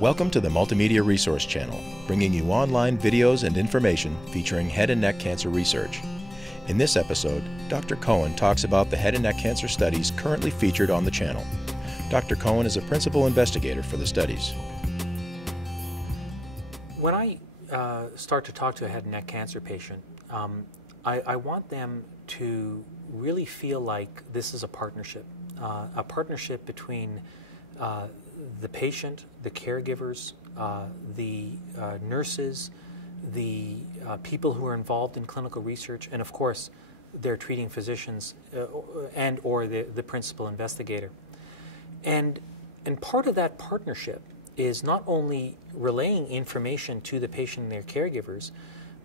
Welcome to the Multimedia Resource Channel, bringing you online videos and information featuring head and neck cancer research. In this episode, Dr. Cohen talks about the head and neck cancer studies currently featured on the channel. Dr. Cohen is a principal investigator for the studies. When I start to talk to a head and neck cancer patient, I want them to really feel like this is a partnership between the patient, the caregivers, the nurses, the people who are involved in clinical research, and of course their treating physicians and or the principal investigator. And part of that partnership is not only relaying information to the patient and their caregivers,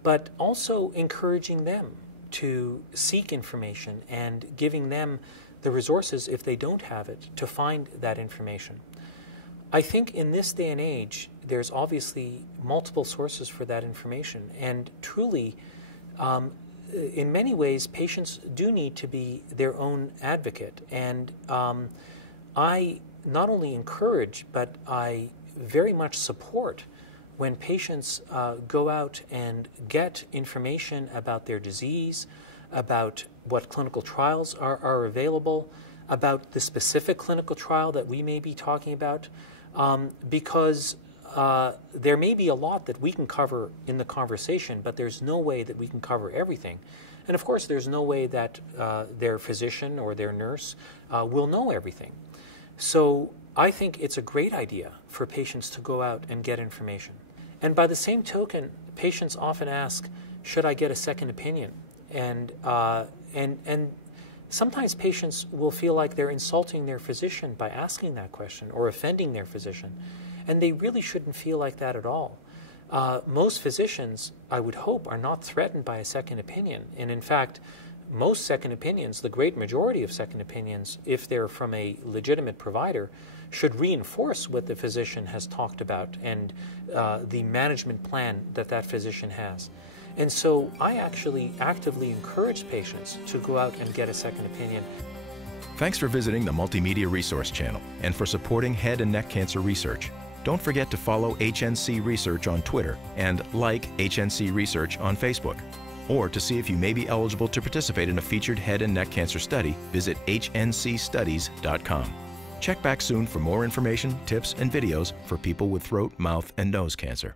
but also encouraging them to seek information and giving them the resources, if they don't have it, to find that information. I think in this day and age, there's obviously multiple sources for that information, and truly, in many ways, patients do need to be their own advocate. And I not only encourage, but I very much support when patients go out and get information about their disease, about what clinical trials are available, about the specific clinical trial that we may be talking about, because there may be a lot that we can cover in the conversation, but there's no way that we can cover everything. And of course, there's no way that their physician or their nurse will know everything. So I think it's a great idea for patients to go out and get information. And by the same token, patients often ask, should I get a second opinion? And sometimes patients will feel like they're insulting their physician by asking that question or offending their physician. And they really shouldn't feel like that at all. Most physicians, I would hope, are not threatened by a second opinion. And in fact, most second opinions, the great majority of second opinions, if they're from a legitimate provider, should reinforce what the physician has talked about and the management plan that physician has. And so I actually actively encourage patients to go out and get a second opinion. Thanks for visiting the Multimedia Resource Channel and for supporting head and neck cancer research. Don't forget to follow HNC Research on Twitter and like HNC Research on Facebook. Or to see if you may be eligible to participate in a featured head and neck cancer study, visit hncstudies.com. Check back soon for more information, tips, and videos for people with throat, mouth, and nose cancer.